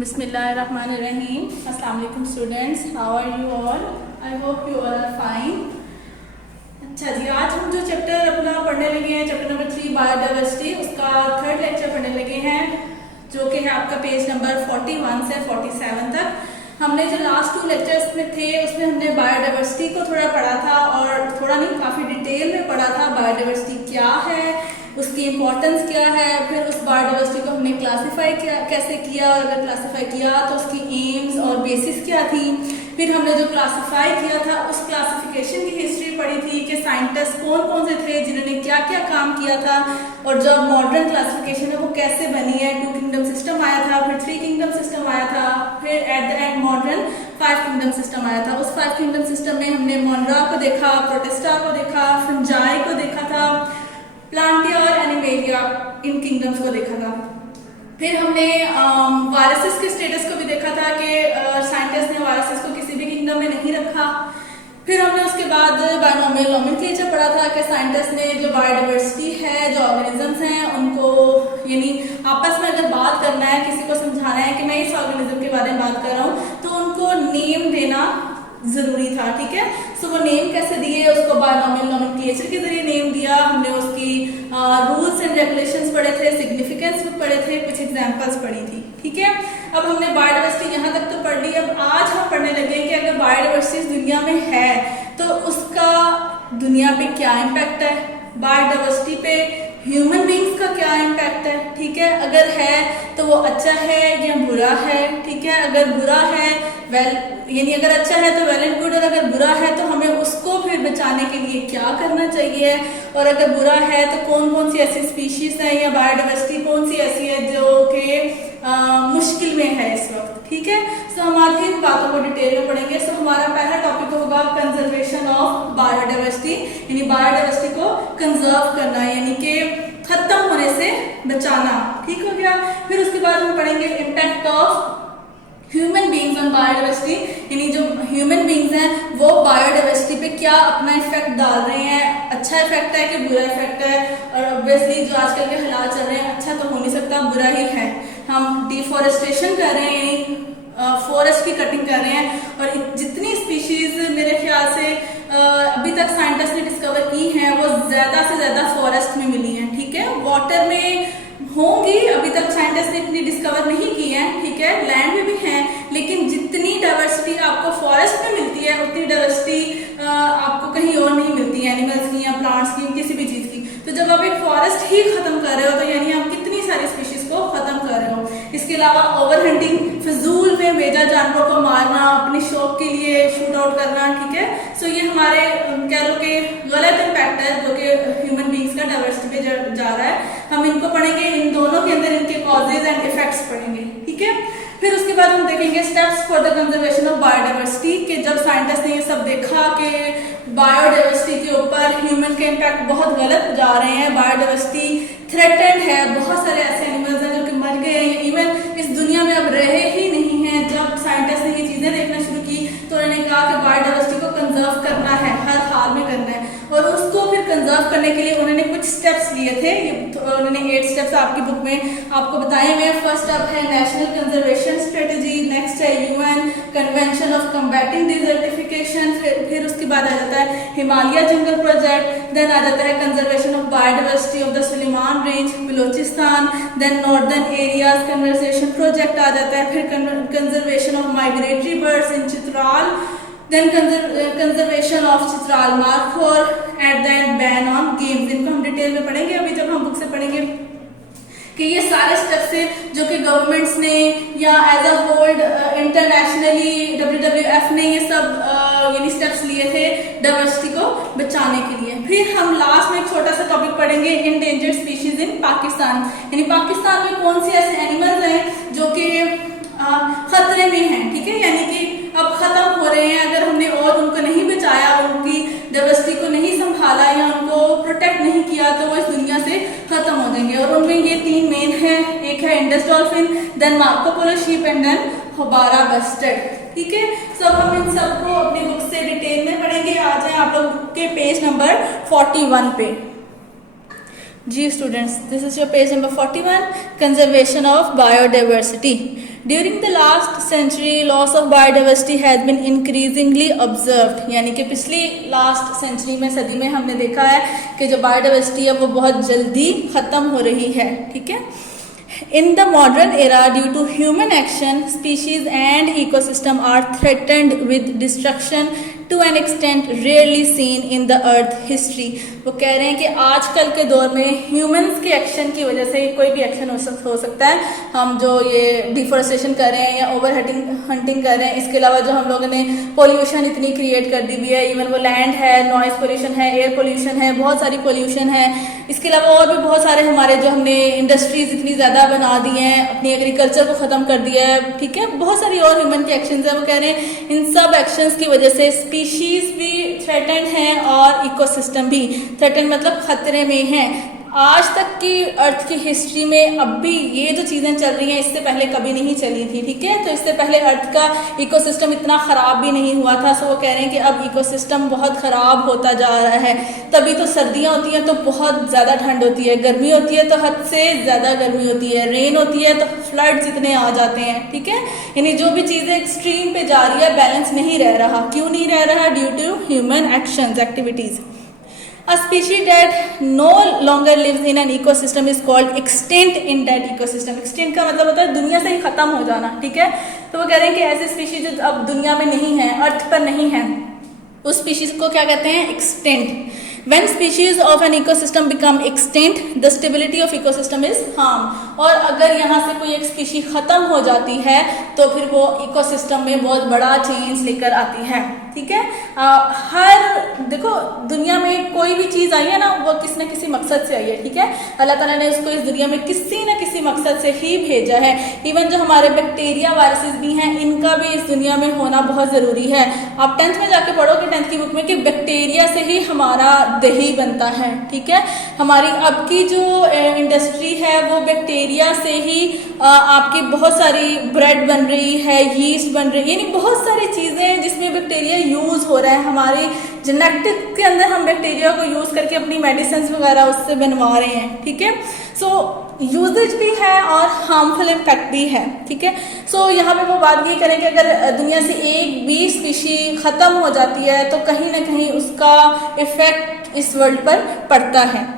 Bismillahirrahmanirrahim. Assalamu alaikum students. How are you all? I hope you all are fine. अच्छा जी, आज हम जो chapter अपना पढ़ने लगे हैं, चैप्टर नंबर 3 बायोडाइवर्सिटी, उसका थर्ड लेक्चर पढ़ने लगे हैं, जो कि है आपका पेज नंबर 41 से 47 तक। हमने जो लास्ट 2 लेक्चर्स में थे उसमें हमने बायोडाइवर्सिटी को थोड़ा पढ़ा था, और थोड़ा नहीं काफ़ी डिटेल में पढ़ा था बायोडाइवर्सिटी क्या है, उसकी इम्पोर्टेंस क्या है, फिर उस बायोडाइवर्सिटी को हमने क्लासीफाई कैसे किया, और अगर क्लासीफाई किया तो उसकी एम्स और बेसिस क्या थी। फिर हमने जो क्लासीफाई किया था उस क्लासिफिकेशन की हिस्ट्री पढ़ी थी कि साइंटिस्ट कौन कौन से थे जिन्होंने क्या क्या काम किया था, और जब मॉडर्न क्लासिफिकेशन है वो कैसे बनी है। 2 किंगडम सिस्टम आया था, फिर 3 किंगडम सिस्टम आया था, फिर eight the and modern 5 kingdom system आया था। उस 5 किंगडम सिस्टम में हमने मोनरा को देखा, प्रोटिस्टा को देखा, फंजाई को देखा था, प्लांटिया और एनिमेलिया, इन किंगडम्स को देखा था। फिर हमने वायरसेस के स्टेटस को भी देखा था कि साइंटिस्ट ने वायरसेस को किसी भी किंगडम में नहीं रखा। फिर हमने उसके बाद बायोनोमियल नोमेनक्लेचर पढ़ा था कि साइंटिस्ट ने जो बायोडाइवर्सिटी है, जो ऑर्गेनिजम्स हैं, उनको यानी आपस में अगर बात करना है, किसी को समझाना है कि मैं इस ऑर्गेनिज्म के बारे में बात कर रहा हूँ, तो उनको नेम देना जरूरी था। ठीक है, सो वो नेम कैसे दिए, उसको बायोनोमियल नोमेनक्लेचर के जरिए नेम दिया। हमने उसकी रूल्स एंड रेगुलेशंस पढ़े थे, सिग्निफिकेंस भी पढ़े थे, कुछ एग्जांपल्स पढ़ी थी। ठीक है, अब हमने बायोडाइवर्सिटी यहाँ तक तो पढ़ ली। अब आज हम पढ़ने लगे कि अगर बायोडाइवर्सिटी दुनिया में है तो उसका दुनिया पे क्या इम्पैक्ट है, बायोडाइवर्सिटी पे ह्यूमन बींग्स का क्या इम्पैक्ट है। ठीक है, अगर है तो वो अच्छा है या बुरा है। ठीक है, अगर बुरा है यानी अगर अच्छा है तो वेल एंड गुड, और अगर बुरा है तो हमें उसको फिर बचाने के लिए क्या करना चाहिए, और अगर बुरा है तो कौन कौन सी ऐसी स्पीशीज है या बायोडाइवर्सिटी कौन सी ऐसी है जो कि मुश्किल में है इस वक्त। ठीक है, सो हम आज इन बातों को डिटेल में पढ़ेंगे। सो हमारा पहला टॉपिक होगा कंजर्वेशन ऑफ बायोडाइवर्सिटी, यानी बायोडाइवर्सिटी को कंजर्व करना, यानी कि खत्म होने से बचाना। ठीक हो गया। फिर उसके बाद हम पढ़ेंगे impact of human beings on biodiversity, यानी जो ह्यूमन बींग्स हैं वो बायोडाइवर्सिटी पे क्या अपना इफेक्ट डाल रहे हैं, अच्छा इफेक्ट है कि बुरा इफेक्ट है। और ऑब्वियसली जो आजकल के हालात चल रहे हैं, अच्छा तो हो नहीं सकता, बुरा ही है। हम डिफॉरेस्टेशन कर रहे हैं, यानी फॉरेस्ट की कटिंग कर रहे हैं, और जितनी स्पीशीज मेरे ख्याल से अभी तक साइंटिस्ट ने डिस्कवर की हैं वो ज़्यादा से ज़्यादा फॉरेस्ट में मिली हैं। ठीक है, वाटर में होंगी, अभी तक साइंटिस्ट ने इतनी डिस्कवर नहीं की है। ठीक है, लैंड में भी हैं, लेकिन जितनी डाइवर्सिटी आपको फॉरेस्ट में मिलती है उतनी डाइवर्सिटी आपको कहीं और नहीं मिलती है, एनिमल्स की या प्लांट्स की, किसी भी चीज़ की। तो जब आप एक फॉरेस्ट ही खत्म कर रहे हो तो यानी आप कितनी सारी स्पीशीज को खत्म कर रहे हो। इसके अलावा ओवर हंटिंग, फिजूल में बेजा जानवरों को मारना, अपने शौक के लिए शूट आउट करना। ठीक है, सो ये हमारे कह लो कि गलत इम्पैक्ट है जो कि ह्यूमन बींग्स का डाइवर्सिटी पे जा रहा है। हम इनको पढ़ेंगे, इन दोनों के अंदर इनके कॉजेज एंड इफेक्ट्स पढ़ेंगे। ठीक है, फिर उसके बाद हम देखेंगे steps for the conservation of biodiversity, कि जब साइंटिस्ट ने ये सब देखा कि बायोडाइवर्सिटी के ऊपर ह्यूमन के इम्पैक्ट बहुत गलत जा रहे हैं, बायोडाइवर्सिटी थ्रेटेंड है, बहुत सारे ऐसे एनिमल्स हैं जो कि मर गए हैं, इवन इस दुनिया में अब रहे ही नहीं हैं। जब साइंटिस्ट ने ये चीज़ें देखना शुरू की तो उन्होंने कहा कि बायोडाइवर्सिटी को कंजर्व करना है, हर हाल में करना है, और उसको फिर कंजर्व करने के लिए उन्होंने कुछ स्टेप्स लिए थे। उन्होंने 8 स्टेप्स आपकी बुक में आपको बताए हुए हैं। फर्स्ट स्टेप है नेशनल कंजर्वेशन स्ट्रेटेजी, नेक्स्ट है UN convention of combating desertification, फिर उसके बाद आ जाता है हिमालय जंगल प्रोजेक्ट, देन आ जाता है conservation of biodiversity of the Suleman range Balochistan, then northern areas conservation project आ जाता है, फिर conservation of migratory birds in Chitral, then conservation of Chitral markhor, at the end ban on games. इनको हम डिटेल में पढ़ेंगे अभी जब हम बुक से पढ़ेंगे कि ये सारे स्टेप्स हैं जो कि गवर्नमेंट्स ने या as a whole internationally WWF ने ये सब यानी स्टेप्स लिए थे डाइवर्सिटी को बचाने के लिए। फिर हम लास्ट में एक छोटा सा टॉपिक पढ़ेंगे इंडेंजर्ड स्पीशीज इन पाकिस्तान, यानी पाकिस्तान में कौन सी ऐसे एनिमल्स हैं जो कि खतरे में हैं। ठीक है, यानी कि अब खत्म हो रहे हैं, अगर हमने और उनको नहीं बचाया, उनकी डाइवर्सिटी को नहीं संभाला या उनको प्रोटेक्ट नहीं किया तो वो इस दुनिया से खत्म हो जाएंगे। और उनमें ये 3 मेन है, एक है Indus dolphin, then Marco Polo sheep and then houbara bustard. ठीक है, सब हम इन सबको अपनी बुक से डिटेल में पढ़ेंगे। आ जाए आप लोग के पेज नंबर 41 पे। जी students, this is your page number 41, conservation of biodiversity. During the last century loss of biodiversity has been increasingly observed, यानी कि पिछली लास्ट सेंचुरी में, सदी में हमने देखा है कि जो बायोडाइवर्सिटी है वो बहुत जल्दी ख़त्म हो रही है, ठीक है। In the modern era, due to human action, species and ecosystem are threatened with destruction to an extent rarely seen in the earth history. वो कह रहे हैं कि आजकल के दौर में ह्यूमंस के एक्शन की वजह से कोई भी एक्शन हो सकता है, हम जो ये डिफोरेस्टेशन कर रहे हैं या ओवर हंटिंग कर रहे हैं, इसके अलावा जो हम लोगों ने पोल्यूशन इतनी क्रिएट कर दी हुई है, इवन वो लैंड है, नॉइस पोल्यूशन है, एयर पोल्यूशन है, बहुत सारी पोल्यूशन है, इसके अलावा और भी बहुत सारे हमारे जो हमने इंडस्ट्रीज इतनी ज़्यादा बना दी हैं, अपनी एग्रीकल्चर को ख़त्म कर दिया है, ठीक है, बहुत सारी और ह्यूमन के एक्शंस हैं। वो कह रहे हैं इन सब एक्शंस की वजह से स्पीशीज भी थ्रेटेंड हैं और इकोसिस्टम भी थ्रेटेंड, मतलब खतरे में हैं। आज तक की अर्थ की हिस्ट्री में अब भी ये जो चीज़ें चल रही हैं इससे पहले कभी नहीं चली थी, ठीक है। तो इससे पहले अर्थ का इकोसिस्टम इतना ख़राब भी नहीं हुआ था। सो वो कह रहे हैं कि अब इकोसिस्टम बहुत ख़राब होता जा रहा है। तभी तो सर्दियाँ होती हैं तो बहुत ज़्यादा ठंड होती है, गर्मी होती है तो हद से ज़्यादा गर्मी होती है, रेन होती है तो फ्लड्स इतने आ जाते हैं, ठीक है। यानी जो भी चीज़ें एक्सट्रीम पे जा रही है, बैलेंस नहीं रह रहा। क्यों नहीं रह रहा? Due to human actions, activities. A species that no longer lives in an ecosystem is called extinct in that ecosystem. Extinct का मतलब होता है दुनिया से ही खत्म हो जाना, ठीक है। तो वो कह रहे हैं कि ऐसे स्पीशीज जो अब दुनिया में नहीं है, अर्थ पर नहीं है, उस स्पीशीज को क्या कहते हैं? Extinct. When species of an ecosystem become extinct, the stability of ecosystem is harmed. और अगर यहाँ से कोई एक स्पीशी खत्म हो जाती है तो फिर वो इकोसिस्टम में बहुत बड़ा चेंज लेकर आती है, ठीक है। हर देखो दुनिया में कोई भी चीज़ आई है ना, वो किसी न किसी मकसद से आई है, ठीक है। अल्लाह ताला ने उसको इस दुनिया में किसी न किसी मकसद से ही भेजा है। इवन जो हमारे बैक्टीरिया वायरसेस भी हैं, इनका भी इस दुनिया में होना बहुत ज़रूरी है। आप 10th में जाके पढ़ोगे, 10th की बुक में, कि बैक्टीरिया से ही हमारा दही बनता है, ठीक है। हमारी अब की जो इंडस्ट्री है वो बैक्टीरिया से ही आपकी बहुत सारी ब्रेड बन रही है, यीस्ट बन रही है, यानी बहुत सारी चीज़ें जिसमें बैक्टीरिया यूज़ हो रहा है। हमारी जेनेटिक के अंदर हम बैक्टीरिया को यूज़ करके अपनी मेडिसिन वगैरह उससे बनवा रहे हैं, ठीक है। सो यूजेज भी है और हार्मफुल इम्पैक्ट भी है, ठीक है। सो यहाँ पे वो बात ये करें कि अगर दुनिया से एक भी स्पीशी ख़त्म हो जाती है तो कहीं ना कहीं उसका इफेक्ट इस वर्ल्ड पर पड़ता है।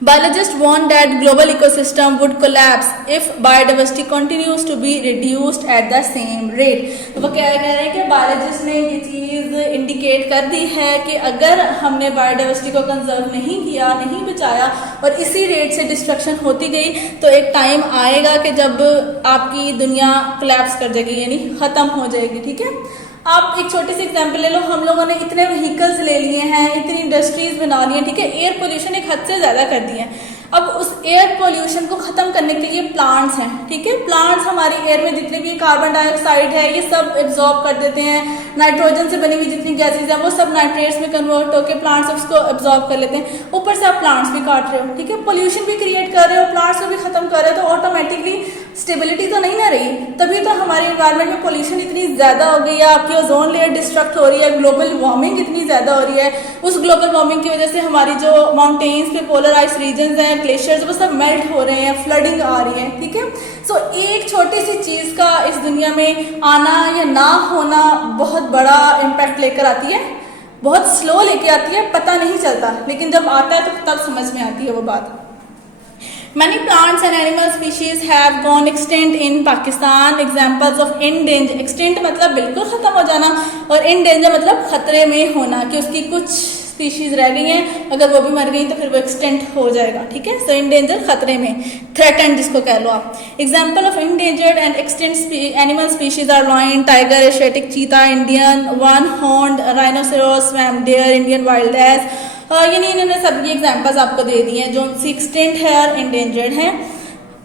Biologists warn that global ecosystem would collapse if biodiversity continues to be reduced at the same rate. तो वो कह रहे हैं कि बायोलॉजिस्ट ने ये चीज़ इंडिकेट कर दी है कि अगर हमने बायोडाइवर्सिटी को कंजर्व नहीं किया, नहीं बचाया और इसी रेट से डिस्ट्रक्शन होती गई तो एक टाइम आएगा कि जब आपकी दुनिया कोलैप्स कर जाएगी, यानी ख़त्म हो जाएगी, ठीक है। आप एक छोटी सी एग्जांपल ले लो, हम लोगों ने इतने व्हीकल्स ले लिए हैं, इतनी इंडस्ट्रीज बना ली हैं, ठीक है। एयर पोल्यूशन एक हद से ज़्यादा कर दिए हैं। अब उस एयर पोल्यूशन को ख़त्म करने के लिए प्लांट्स हैं, ठीक है। प्लांट्स हमारी एयर में जितने भी कार्बन डाइऑक्साइड है ये सब एब्जॉर्ब कर देते हैं। नाइट्रोजन से बनी हुई जितनी गैसेज हैं वो सब नाइट्रेट्स में कन्वर्ट होकर प्लांट्स उसको एब्जॉर्ब कर लेते हैं। ऊपर से आप प्लांट्स भी काट रहे हो, ठीक है, पोल्यूशन भी क्रिएट कर रहे हो, प्लांट्स को भी ख़त्म कर रहे हो, तो ऑटोमेटिकली स्टेबिलिटी तो नहीं ना रही। तभी तो हमारे इन्वायरमेंट में पोल्यूशन इतनी ज़्यादा हो गई है, आपकी ओजोन लेयर डिस्ट्रक्ट हो रही है, ग्लोबल वार्मिंग इतनी ज़्यादा हो रही है। उस ग्लोबल वार्मिंग की वजह से हमारी जो माउंटेन्स पे पोलर आइस रीजन्स हैं, ग्लेशियर्स, वो सब मेल्ट हो रहे हैं, फ्लडिंग आ रही है, ठीक है। सो एक छोटी सी चीज़ का इस दुनिया में आना या ना होना बहुत बड़ा इम्पैक्ट लेकर आती है, बहुत स्लो लेके आती है, पता नहीं चलता, लेकिन जब आता है तो तब समझ में आती है वो बात। Many plants and animal species have gone extinct in Pakistan. Examples of endangered, extinct मतलब बिल्कुल ख़त्म हो जाना और endangered मतलब खतरे में होना, कि उसकी कुछ स्पीशीज रह गई हैं, अगर वो भी मर गई तो फिर वो एक्सटेंट हो जाएगा, ठीक है। सो endangered खतरे में, threatened जिसको कह लो आप। Example of endangered and extinct animal species are lion, tiger, Asiatic cheetah, Indian one-horned rhinoceros, swamp deer, Indian wild ass। यानी इन्होंने सभी एग्जाम्पल्स आपको दे दिए हैं जो एक्सटेंट है और इंडेंजर्ड हैं।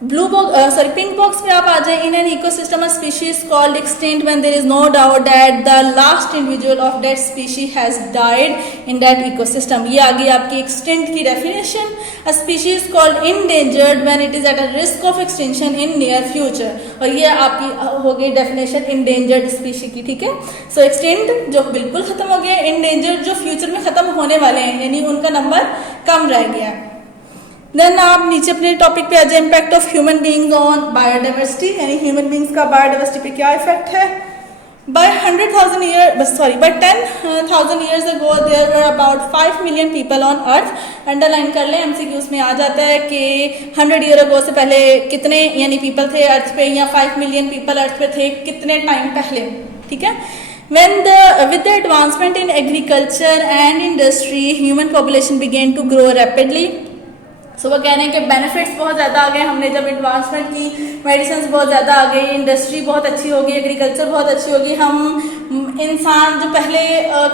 पिंक बॉक्स पे आप आ जाए। In an ecosystem of species called extinct when there is no doubt that the last individual of that species has died in that ecosystem. ये आ गई आपकी एक्सटिंक्ट की definition. A species called endangered when it is at a risk of extinction in near future, और ये आपकी हो गई डेफिनेशन इंडेंजर्ड स्पीशी की, ठीक है। सो एक्सटिंक्ट जो बिल्कुल खत्म हो गया, इंडेंजर्ड जो फ्यूचर में खत्म होने वाले हैं, यानी उनका नंबर कम रह गया। देन आप नीचे अपने टॉपिक पे आ जाए, impact of human beings on biodiversity, यानी ह्यूमन बीइंग्स का बायोडाइवर्सिटी पे क्या इफेक्ट है। By 10,000 years ago there were about 5 million people on earth। Underline कर लें, MCQs में आ जाता है कि 100 ईयर अगो से पहले कितने यानी पीपल थे अर्थ पे, या 5 मिलियन पीपल अर्थ पे थे कितने टाइम पहले, ठीक है। With the advancement in agriculture and industry, human population began to grow rapidly। सो वो कह रहे हैं कि बेनिफिट्स बहुत ज़्यादा आ गए, हमने जब एडवांसमेंट की, मेडिसिन बहुत ज़्यादा आ गई, इंडस्ट्री बहुत अच्छी होगी, एग्रीकल्चर बहुत अच्छी होगी। हम इंसान जो पहले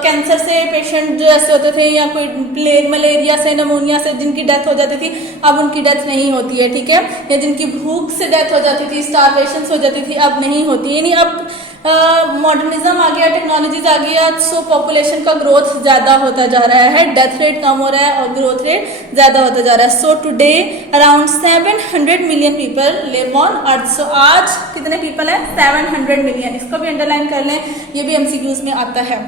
कैंसर से पेशेंट जो ऐसे होते थे, या कोई मलेरिया से, नमोनिया से जिनकी डेथ हो जाती थी, अब उनकी डेथ नहीं होती है, ठीक है। या जिनकी भूख से डेथ हो जाती थी, स्टारवेशन हो जाती थी, अब नहीं होती। यानी अब मॉडर्निज्म आ गया, टेक्नोलॉजीज आ गया, सो पॉपुलेशन का ग्रोथ ज़्यादा होता जा रहा है, डेथ रेट कम हो रहा है और ग्रोथ रेट ज़्यादा होता जा रहा है। So today around 700 million people live on earth. So आज कितने पीपल हैं? 700 मिलियन। इसको भी अंडरलाइन कर लें, ये भी MCQs में आता है।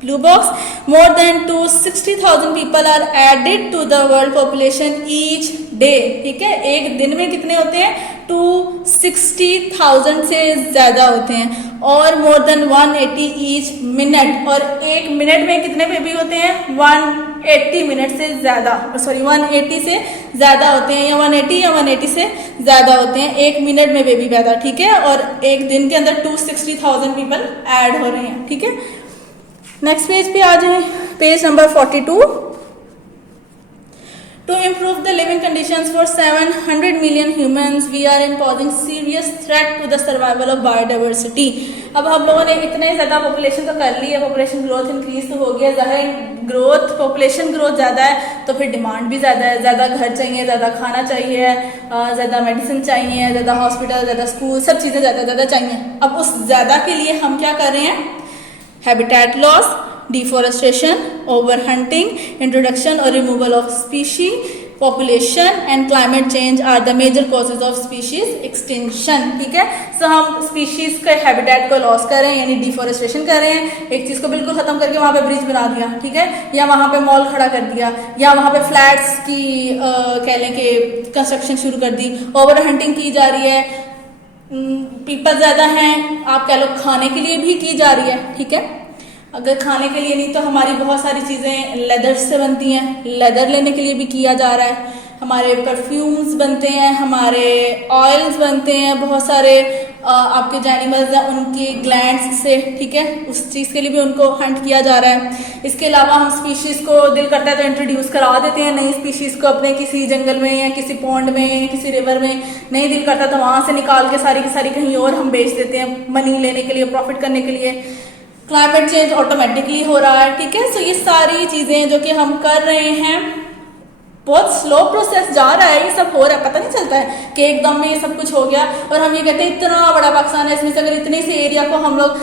Blue box, more than 260,000 people are added to the world population each day, ठीक है। एक दिन में कितने होते हैं? 260,000 से ज़्यादा होते हैं। और मोर देन 180 ईच मिनट, और एक मिनट में कितने बेबी होते हैं? 180 मिनट से ज़्यादा, सॉरी 180 से ज़्यादा होते हैं, या 180 से ज़्यादा होते हैं एक मिनट में बेबी पैदा, ठीक है। और एक दिन के अंदर 260,000 पीपल ऐड हो रहे हैं, ठीक है। नेक्स्ट पेज पे आ जाए, page number 42। To improve the living conditions for 700 million humans, we are imposing serious threat to the survival of biodiversity। अब हम लोगों ने इतने ज़्यादा पॉपुलेशन तो कर ली है, पॉपुलेशन ग्रोथ इंक्रीज तो हो गया, ज़ाहिर ग्रोथ पॉपुलेशन ग्रोथ ज़्यादा है तो फिर डिमांड भी ज़्यादा है, ज़्यादा घर चाहिए, ज़्यादा खाना चाहिए, ज़्यादा मेडिसिन चाहिए, ज़्यादा हॉस्पिटल, ज़्यादा स्कूल, सब चीज़ें ज़्यादा चाहिए। अब उस ज़्यादा के लिए हम क्या कर रहे हैं? Habitat loss, deforestation, over hunting, introduction और removal of species, population and climate change are the major causes of species extinction, ठीक है। सो हम स्पीशीज के हैबिटेट को लॉस कर रहे हैं, यानी डिफॉरेस्टेशन कर रहे हैं, एक चीज़ को बिल्कुल ख़त्म करके वहाँ पे ब्रिज बना दिया, ठीक है, या वहाँ पे मॉल खड़ा कर दिया, या वहाँ पे फ्लैट्स की कह लें कि कंस्ट्रक्शन शुरू कर दी, ओवर हंटिंग की जा रही है, पीपल ज़्यादा हैं, आप कह लो खाने के लिए भी की जा रही है, ठीक है। अगर खाने के लिए नहीं तो हमारी बहुत सारी चीज़ें लेदर से बनती हैं, लेदर लेने के लिए भी किया जा रहा है, हमारे परफ्यूम्स बनते हैं, हमारे ऑयल्स बनते हैं, बहुत सारे आपके जो एनिमल्स हैं उनकी ग्लैंड्स से, ठीक है, उस चीज़ के लिए भी उनको हंट किया जा रहा है। इसके अलावा हम स्पीशीज़ को दिल करता है तो इंट्रोड्यूस करा देते हैं नई स्पीशीज़ को अपने किसी जंगल में या किसी पॉन्ड में या किसी रिवर में, नहीं दिल करता तो वहाँ से निकाल के सारी की सारी कहीं और हम बेच देते हैं मनी लेने के लिए, प्रॉफिट करने के लिए। क्लाइमेट चेंज ऑटोमेटिकली हो रहा है, ठीक है। सो ये सारी चीज़ें जो कि हम कर रहे हैं, बहुत स्लो प्रोसेस जा रहा है, ये सब हो रहा है, पता नहीं चलता है कि एकदम में ये सब कुछ हो गया। और हम ये कहते हैं इतना बड़ा पाकिस्तान है, इसमें से अगर इतने से एरिया को हम लोग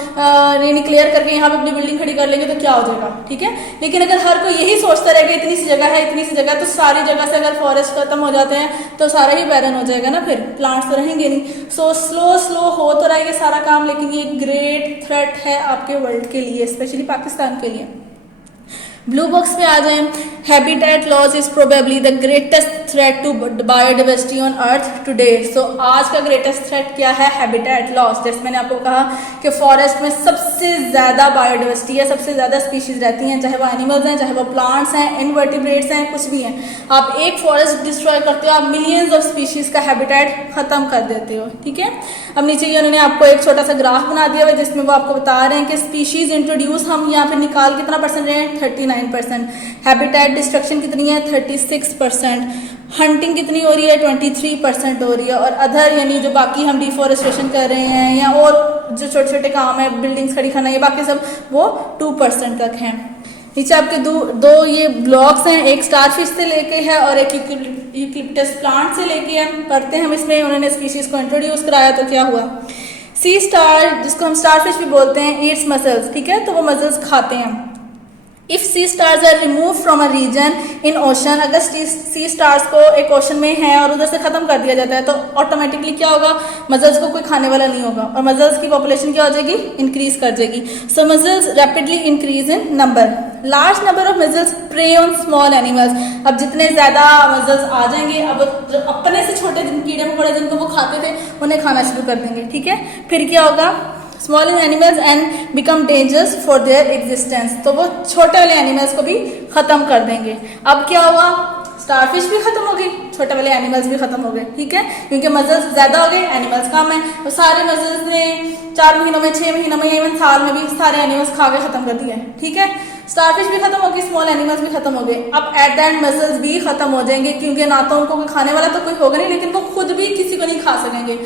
क्लियर करके यहाँ पे अपनी बिल्डिंग खड़ी कर लेंगे तो क्या हो जाएगा, ठीक है। लेकिन अगर हर कोई यही सोचता रहेगा इतनी सी जगह है, इतनी सी जगह, तो सारी जगह से अगर फॉरेस्ट खत्म हो जाते हैं तो सारा ही बैरन हो जाएगा ना, फिर प्लांट्स तो रहेंगे नहीं। सो स्लो हो तो रहा है ये सारा काम, लेकिन ये ग्रेट थ्रेट है आपके वर्ल्ड के लिए, स्पेशली पाकिस्तान के लिए। ब्लू बॉक्स पे आ जाएं, habitat loss is probably the greatest threat to biodiversity on earth today. So आज का ग्रेटेस्ट थ्रेट क्या है? Habitat loss. जैसे मैंने आपको कहा कि फॉरेस्ट में सबसे ज़्यादा बायोडाइवर्सिटी है, सबसे ज़्यादा स्पीशीज रहती हैं, चाहे वो एनिमल्स हैं, चाहे वो प्लांट्स हैं, इनवर्टिब्रेट्स हैं, कुछ भी हैं। आप एक फॉरेस्ट डिस्ट्रॉय करते हो, आप मिलियंस ऑफ स्पीशीज का हैबिटेट ख़त्म कर देते हो, ठीक है। अब नीचे ये उन्होंने आपको एक छोटा सा ग्राफ बना दिया हुआ है जिसमें वो आपको बता रहे हैं कि स्पीशीज इंट्रोड्यूस हम यहाँ पे निकाल कितना परसेंट रहे हैं? 39%। हैबिटेट डिस्ट्रक्शन कितनी है? 36%। हंटिंग कितनी हो रही है? 23% हो रही है। और अदर यानी जो बाकी हम डिफॉरेस्टेशन कर रहे हैं या और जो छोटे छोटे काम है, बिल्डिंग्स खड़ी करना, ये बाकी सब वो 2% तक हैं। नीचे आपके दो ये ब्लॉक्स हैं, एक स्टारफिश से लेके है और एक यूकलिप्टस प्लांट से लेके है। पढ़ते हैं हम इसमें, उन्होंने स्पीशीज को इंट्रोड्यूस कराया तो क्या हुआ। सी स्टार, जिसको हम स्टारफिश भी बोलते हैं, ईट्स मसल्स, ठीक है, तो वो मसल्स खाते हैं। If sea stars are remove from a region in ocean, अगर सी स्टार्स को एक ओशन में है और उधर से खत्म कर दिया जाता है तो ऑटोमेटिकली क्या होगा? मसल्स को कोई खाने वाला नहीं होगा और मसल्स की पॉपुलेशन क्या हो जाएगी? इंक्रीज कर जाएगी। So mussels rapidly increase in number. Large number of mussels prey on small animals. अब जितने ज़्यादा मसल्स आ जाएंगे, अब जो अपने से छोटे कीड़े मकोड़े जिनको वो खाते थे उन्हें खाना शुरू कर देंगे, ठीक है। फिर क्या होगा, small animals and become dangerous for their existence, तो वो छोटे वाले एनिमल्स को भी ख़त्म कर देंगे। अब क्या होगा, स्टारफिश भी खत्म हो गई, छोटे वाले एनिमल्स भी खत्म हो गए, ठीक है, क्योंकि मसल्स ज़्यादा हो गए, एनिमल्स कम है। तो सारे मसल्स ने 4 महीनों में, 6 महीनों में, इवन साल में भी सारे एनिमल्स खा के खत्म कर दिए, ठीक है। स्टारफिश भी खत्म हो गई, स्मॉल एनिमल्स भी खत्म हो गए। अब एट द एंड मसल्स भी खत्म हो जाएंगे, क्योंकि ना तो उनको कोई खाने वाला तो कोई होगा नहीं, लेकिन वो खुद भी किसी को नहीं खा सकेंगे,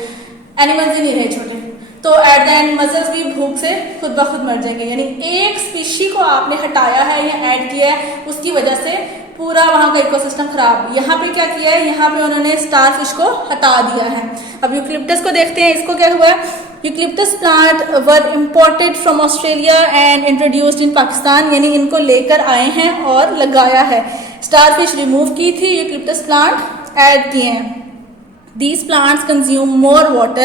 एनिमल्स ही नहीं रहे छोटे। तो एट द एंड मसल्स भी भूख से खुद ब खुद मर जाएंगे। यानी एक स्पीशी को आपने हटाया है या ऐड किया है, उसकी वजह से पूरा वहाँ का इकोसिस्टम खराब। यहाँ पे क्या किया है, यहाँ पे उन्होंने स्टारफिश को हटा दिया है। अब यूकलिप्टस को देखते हैं, इसको क्या हुआ है। Eucalyptus plant were imported from Australia and introduced in Pakistan, यानी इनको लेकर आए हैं और लगाया है। स्टारफिश रिमूव की थी, यूकलिप्टस प्लांट ऐड किए हैं। These plants consume more water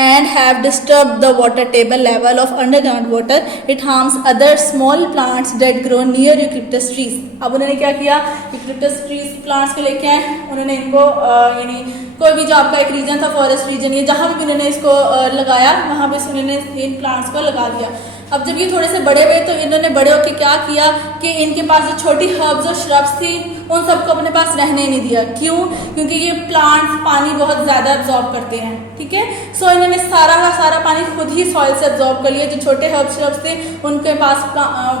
and have disturbed the water table level of underground water. It harms other small plants that grow near eucalyptus trees. अब उन्होंने क्या किया, यूकलिप्टस ट्रीज प्लांट्स को लेके आए, उन्होंने इनको यानी कोई भी जो आपका एक रीजन था, फॉरेस्ट रीजन, या जहाँ भी उन्होंने इसको लगाया वहाँ पे उन्होंने इन प्लांट्स को लगा दिया। अब जब ये थोड़े से बड़े हुए तो इन्होंने बड़े होकर क्या किया कि इनके पास जो छोटी हर्ब्स और श्रब्स थी उन सबको अपने पास रहने नहीं दिया। क्यों? क्योंकि ये प्लांट्स पानी बहुत ज़्यादा एब्जॉर्ब करते हैं, ठीक है। सो इन्होंने सारा का सारा पानी खुद ही सॉइल से एब्जॉर्ब कर लिया। जो छोटे हर्ब्स श्रब्स थे उनके पास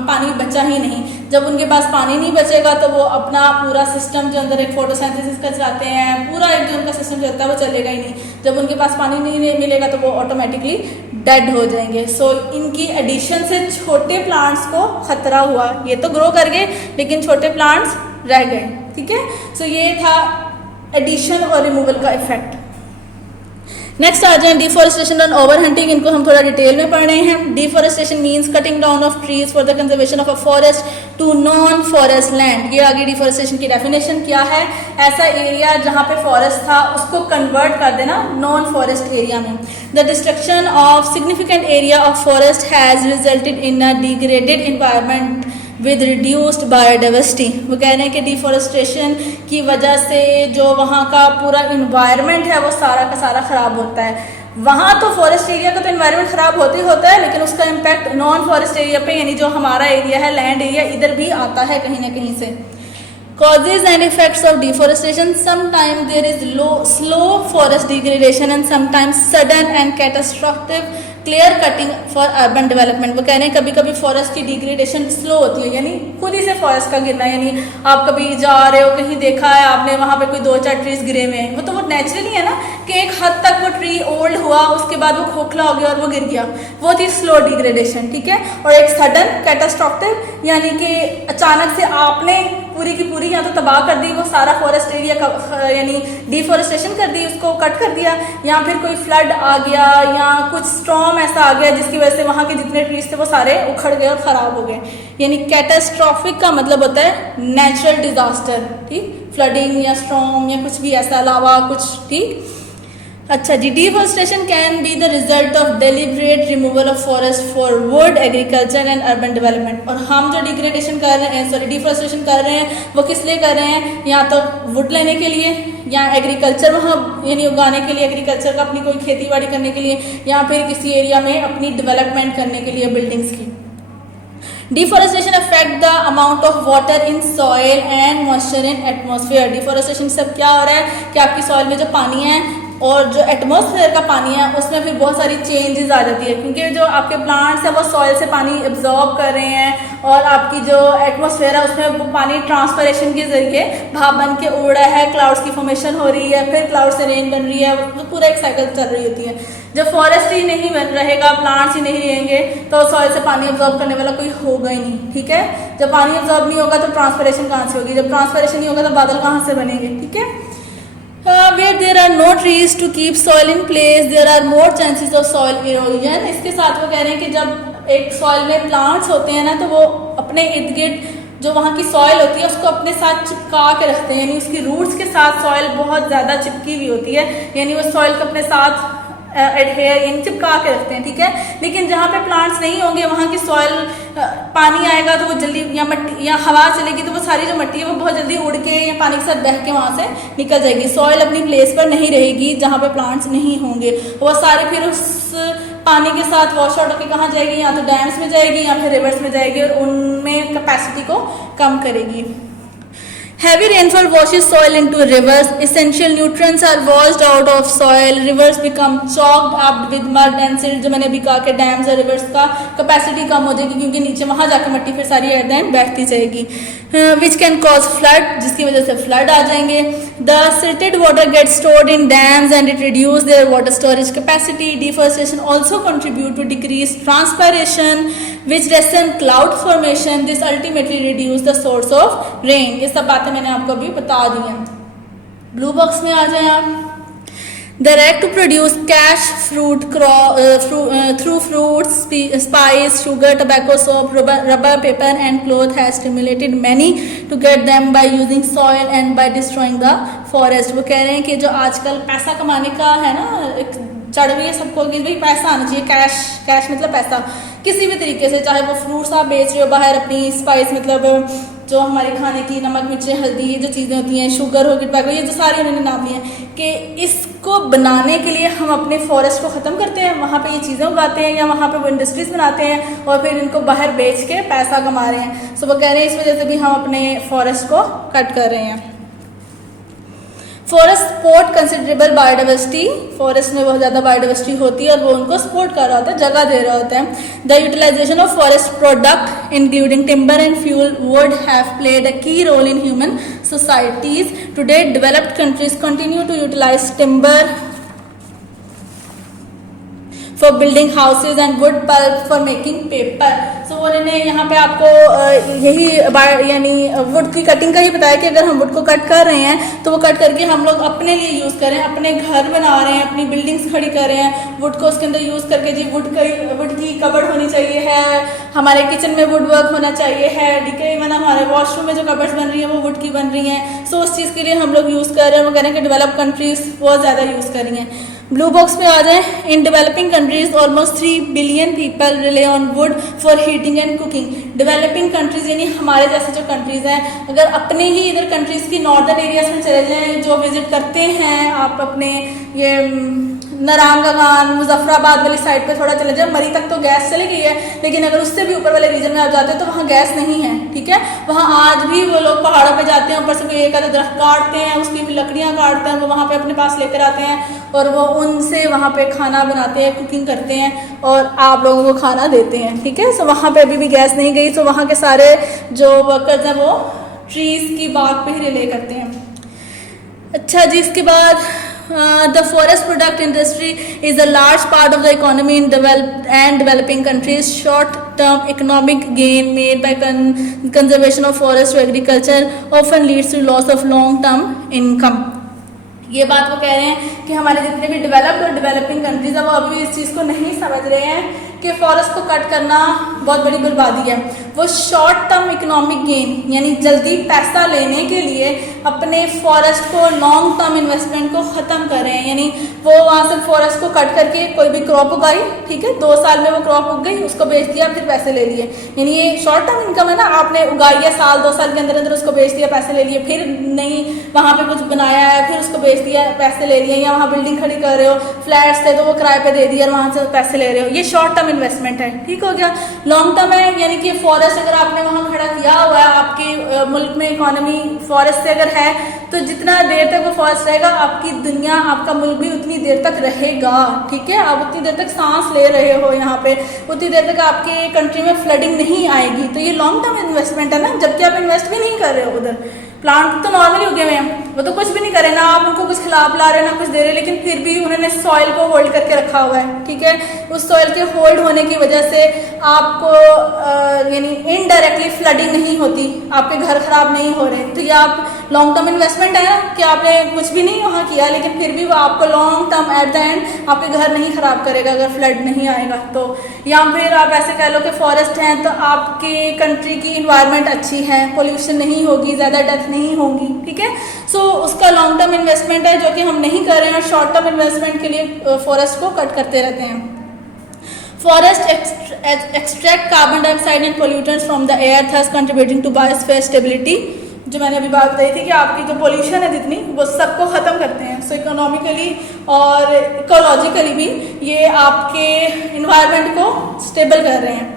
पानी बचा ही नहीं। जब उनके पास पानी नहीं बचेगा तो वो अपना पूरा सिस्टम जो अंदर एक फोटोसिंथेसिस का चलाते हैं, पूरा एक जो उनका सिस्टम चलता है वो चलेगा ही नहीं। जब उनके पास पानी नहीं मिलेगा तो वो ऑटोमेटिकली डेड हो जाएंगे। सो इनकी एडिशन से छोटे प्लांट्स को खतरा हुआ। ये तो ग्रो कर गए लेकिन छोटे प्लांट्स रह गए, ठीक है। सो ये था एडिशन और रिमूवल का इफेक्ट। नेक्स्ट आ जाए डिफॉरेस्टेशन एंड ओवर हंटिंग। इनको हम थोड़ा डिटेल में पढ़ रहे हैं। Deforestation means cutting down of trees for the conservation of a forest to non forest land. ये आगे डिफॉरेस्टेशन की डेफिनेशन क्या है, ऐसा एरिया जहाँ पे फॉरेस्ट था उसको कन्वर्ट कर देना नॉन फॉरेस्ट एरिया में। The destruction of significant area of forest has resulted in a degraded environment with reduced biodiversity. वो कह रहे हैं कि डिफॉरेस्टेशन की वजह से जो वहाँ का पूरा इन्वायरमेंट है वो सारा का सारा ख़राब होता है। वहाँ तो फॉरेस्ट एरिया का तो इन्वायरमेंट ख़राब होता ही होता है, लेकिन उसका इम्पैक्ट नॉन फॉरेस्ट एरिया पे, यानी जो हमारा एरिया है लैंड एरिया, इधर भी आता है कहीं ना कहीं से। Causes and effects of deforestation. Sometimes there is slow forest degradation and sometimes sudden and catastrophic clear cutting for urban development. वो कह रहे हैं कभी कभी फॉरेस्ट की डिग्रेडेशन स्लो होती है, यानी खुद ही से फॉरेस्ट का गिरना। यानी आप कभी जा रहे हो, कहीं देखा है आपने वहाँ पे कोई 2-4 ट्रीज गिरे हुए हैं, वो तो वो नेचुरली है ना कि एक हद तक वो ट्री ओल्ड हुआ, उसके बाद वो खोखला हो गया और वो गिर गया, वो थी स्लो डिग्रेडेशन, ठीक है। और एक सडन कैटास्ट्रॉफिक, यानी कि अचानक से आपने पूरी की पूरी या तो तबाह कर दी वो सारा फॉरेस्ट एरिया का, यानी डिफॉरेस्टेशन कर दी, उसको कट कर दिया, या फिर कोई फ्लड आ गया या कुछ स्टॉर्म ऐसा आ गया जिसकी वजह से वहाँ के जितने ट्रीज थे वो सारे उखड़ गए और ख़राब हो गए। यानी कैटास्ट्रॉफिक का मतलब होता है नेचुरल डिजास्टर, ठीक, फ्लडिंग या स्टॉर्म या कुछ भी ऐसा, लावा कुछ, ठीक। अच्छा जी, deforestation can be the result of deliberate removal of forest for wood agriculture and urban development. और हम जो डिग्रेडेशन कर रहे हैं, डिफॉरेस्टेशन कर रहे हैं, वो किस लिए कर रहे हैं, या तो वुड लेने के लिए, या एग्रीकल्चर वहाँ यानी उगाने के लिए, एग्रीकल्चर का अपनी कोई खेती बाड़ी करने के लिए, या फिर किसी एरिया में अपनी डेवलपमेंट करने के लिए बिल्डिंग्स की। Deforestation affect the amount of water in soil and moisture in atmosphere. Deforestation सब क्या हो रहा है कि आपकी सॉइल में जो पानी है और जो एटमॉस्फेयर का पानी है उसमें फिर बहुत सारी चेंजेस आ जाती है, क्योंकि जो आपके प्लांट्स हैं वो सॉइल से पानी एब्जॉर्ब कर रहे हैं और आपकी जो एटमॉस्फेयर है उसमें वो पानी ट्रांसपरेशन के जरिए भाप बन के उड़ रहा है, क्लाउड्स की फॉर्मेशन हो रही है, फिर क्लाउड से रेन बन रही है, वो पूरा एक साइकिल चल रही होती है। जब फॉरेस्ट ही नहीं बन रहेगा, प्लांट्स ही नहीं रहेंगे, तो सॉइल से पानी एब्जॉर्ब करने वाला कोई होगा ही नहीं, ठीक है। जब पानी एब्जॉर्ब नहीं होगा तो ट्रांसपरेशन कहाँ से होगी, जब ट्रांसपरेशन नहीं होगा तो बादल कहाँ से बनेंगे, ठीक है। Where there are no trees to keep soil in place, there are more chances of soil erosion. इसके साथ वो कह रहे हैं कि जब एक सॉइल में प्लांट्स होते हैं ना तो वो अपने इर्द गिर्द जो वहाँ की सॉइल होती है उसको अपने साथ चिपका के रखते हैं, यानी उसकी रूट्स के साथ सॉइल बहुत ज़्यादा चिपकी हुई होती है, यानी वो सॉइल को अपने साथ एडहेयर यानी चिपका के रखते हैं, ठीक है। लेकिन जहाँ पे प्लांट्स नहीं होंगे वहाँ की सॉइल, पानी आएगा तो वो जल्दी, या मट्टी या हवा चलेगी तो वो सारी जो मट्टी है वो बहुत जल्दी उड़ के या पानी के साथ बह के वहाँ से निकल जाएगी। सॉइल अपनी प्लेस पर नहीं रहेगी जहाँ पे प्लांट्स नहीं होंगे, वो सारे फिर उस पानी के साथ वॉश आउट होकर कहाँ जाएगी, या तो डैम्स में जाएगी या फिर रिवर्स में जाएगी और उनमें कैपेसिटी को कम करेगी। Heavy rainfall washes soil into rivers. Essential nutrients are washed out of soil. Rivers become choked up with mud and silt. जो मैंने अभी कहा कि डैम्स और रिवर्स का कैपेसिटी कम हो जाएगी क्योंकि नीचे वहाँ जाकर मिट्टी फिर सारी एट द एंड बैठती जाएगी, which can cause flood, जिसकी वजह से फ्लड आ जाएंगे। The silted water gets stored in dams and it reduces their water storage capacity. Deforestation also contribute to decreased transpiration, which lessen cloud formation. This ultimately reduce the source of rain. ये सब बातें मैंने आपको अभी बता दी हैं। Blue box में आ जाए आप। The right to produce cash fruit through fruits, spice, sugar, tobacco, soap, rubber, paper and cloth has stimulated many to get them by using soil and by destroying the forest. वो कह रहे हैं कि जो आजकल पैसा कमाने का है ना, एक चढ़ रही है सबको कि भाई पैसा आना चाहिए, कैश मतलब पैसा, किसी भी तरीके से, चाहे वो फ्रूट्स आप बेच रहे हो बाहर, अपनी स्पाइस मतलब जो हमारे खाने की नमक मिर्ची हल्दी ये जो चीज़ें होती हैं, शुगर हो गई, टबैको, ये जो सारे उन्होंने नाम लिए हैं कि इसको बनाने के लिए हम अपने फॉरेस्ट को ख़त्म करते हैं, वहाँ पे ये चीज़ें उगाते हैं या वहाँ पे वो इंडस्ट्रीज बनाते हैं और फिर इनको बाहर बेच के पैसा कमा रहे हैं। सो वो कह रहे हैं इस वजह से भी हम अपने फॉरेस्ट को कट कर रहे हैं। Forest support considerable biodiversity, forest में बहुत ज़्यादा बायोडाइवर्सिटी होती है और वो उनको सपोर्ट कर रहा होता है, जगह दे रहा होता है। The utilisation of forest product including timber and fuel wood have played a key role in human societies. Today developed countries continue to utilise timber for building houses and wood pulp for making paper. So उन्होंने यहाँ पे आपको यही यानी would की cutting का ही बताया कि अगर हम वुड को कट कर रहे हैं तो वो कट करके हम लोग अपने लिए यूज़ करें, अपने घर बना रहे हैं, अपनी बिल्डिंग्स खड़ी कर रहे हैं, वुड को उसके अंदर यूज़ करके जी वुड की कबर्ड होनी चाहिए है, हमारे किचन में वुड वर्क होना चाहिए है, ठीक है, इवन हमारे वॉशरूम में जो कबर्ड्स बन रही हैं वो वुड की बन रही हैं। सो उस चीज़ के लिए हम लोग यूज़ कर रहे हैं। वो कह रहे हैं कि डेवलप कंट्रीज़ बहुत ज़्यादा यूज़ कर रही हैं। ब्लू बॉक्स में आ जाए। In developing countries almost 3 billion people relay on would for heating and cooking. Developing countries यानी हमारे जैसे जो कंट्रीज हैं, अगर अपने ही इधर कंट्रीज की नॉर्दर्न एरियाज में चले जाएं, जो विजिट करते हैं आप अपने ये नारंगागान मुजफ्फराबाद वाली साइड पे थोड़ा चले जाए, मरी तक तो गैस चली गई है, लेकिन अगर उससे भी ऊपर वाले रीजन में आप जाते हैं तो वहाँ गैस नहीं है, ठीक है। वहाँ आज भी वो लोग पहाड़ों पे जाते हैं, ऊपर से कोई एक आधा दरख्त काटते हैं, उसकी भी लकड़ियाँ काटते हैं, वो वहाँ पे अपने पास लेकर आते हैं और वो उनसे वहाँ पे खाना बनाते हैं, कुकिंग करते हैं और आप लोगों को खाना देते हैं, ठीक है। सो वहाँ पे अभी भी गैस नहीं गई, तो वहाँ के सारे जो वर्कर्स हैं वो ट्रीज की बाग पे ही रिले करते हैं। अच्छा जी, इसके बाद the forest product industry is a large part of the economy in developed and developing countries. Short-term economic gain made by conservation of forest to agriculture often leads to loss of long-term income. ये बात वो कह रहे हैं कि हमारे जितने भी डेवलप्ड और डेवलपिंग कंट्रीज है वो अभी इस चीज़ को नहीं समझ रहे हैं कि फॉरेस्ट को कट करना बहुत बड़ी बर्बादी है। वो शॉर्ट टर्म इकोनॉमिक गेन यानी जल्दी पैसा लेने के लिए अपने फॉरेस्ट को लॉन्ग टर्म इन्वेस्टमेंट को ख़त्म कर रहे हैं। यानी वो वहाँ से फॉरेस्ट को कट करके कोई भी क्रॉप उगाई, ठीक है, 2 साल में वो क्रॉप उग गई, उसको बेच दिया, फिर पैसे ले लिए। यानी ये शॉर्ट टर्म इनकम है ना, आपने उगाई है, साल 2 साल के अंदर अंदर उसको बेच दिया, पैसे ले लिए, फिर नहीं वहाँ पे कुछ बनाया है, फिर उसको बेच दिया, पैसे ले लिए, या वहाँ बिल्डिंग खड़ी कर रहे हो, फ्लैट्स थे तो वो किराए पे दे दिया और वहाँ से पैसे ले रहे हो। ये शॉर्ट टर्म इन्वेस्टमेंट है, ठीक हो गया। लॉन्ग टर्म है यानी कि फॉरेस्ट अगर आपने वहाँ खड़ा किया हुआ है, आपके मुल्क में इकोनॉमी फॉरेस्ट से अगर है तो जितना देर तक वो फॉरेस्ट रहेगा आपकी दुनिया, आपका मुल्क भी उतनी देर तक रहेगा, ठीक है। आप उतनी देर तक सांस ले रहे हो यहाँ पे, उतनी देर तक आपके कंट्री में फ्लडिंग नहीं आएगी। तो ये लॉन्ग टर्म इन्वेस्टमेंट है ना, जबकि आप इन्वेस्ट भी नहीं कर रहे हो उधर। प्लांट तो नॉर्मली उगे हुए हैं, वो तो कुछ भी नहीं करे ना, आप उनको कुछ खिला पिला रहे हो ना कुछ दे रहे, लेकिन फिर भी उन्होंने सॉइल को होल्ड करके रखा हुआ है, ठीक है। उस सॉइल के होल्ड होने की वजह से आपको यानी इनडायरेक्टली फ्लडिंग नहीं होती, आपके घर खराब नहीं हो रहे। तो ये आप लॉन्ग टर्म इन्वेस्टमेंट है ना कि आपने कुछ भी नहीं वहाँ किया, लेकिन फिर भी वो आपको long term eight the and आपके घर नहीं खराब करेगा अगर फ्लड नहीं आएगा तो। या फिर आप ऐसे कह लो कि फॉरेस्ट हैं तो आपके कंट्री की इन्वायरमेंट अच्छी है, पोल्यूशन नहीं होगी, ज़्यादा डेथ नहीं होंगी, ठीक है। सो उसका लॉन्ग टर्म इन्वेस्टमेंट है जो कि हम नहीं कर रहे हैं, और शॉर्ट टर्म इन्वेस्टमेंट के लिए फॉरेस्ट को कट करते रहते हैं। Forest extract carbon dioxide and pollutants from the air, thus contributing to biosphere stability. जो मैंने अभी बात बताई थी कि आपकी जो पोल्यूशन है जितनी, वो सबको ख़त्म करते हैं। सो इकोनॉमिकली और इकोलॉजिकली भी ये आपके इन्वायरमेंट को स्टेबल कर रहे हैं।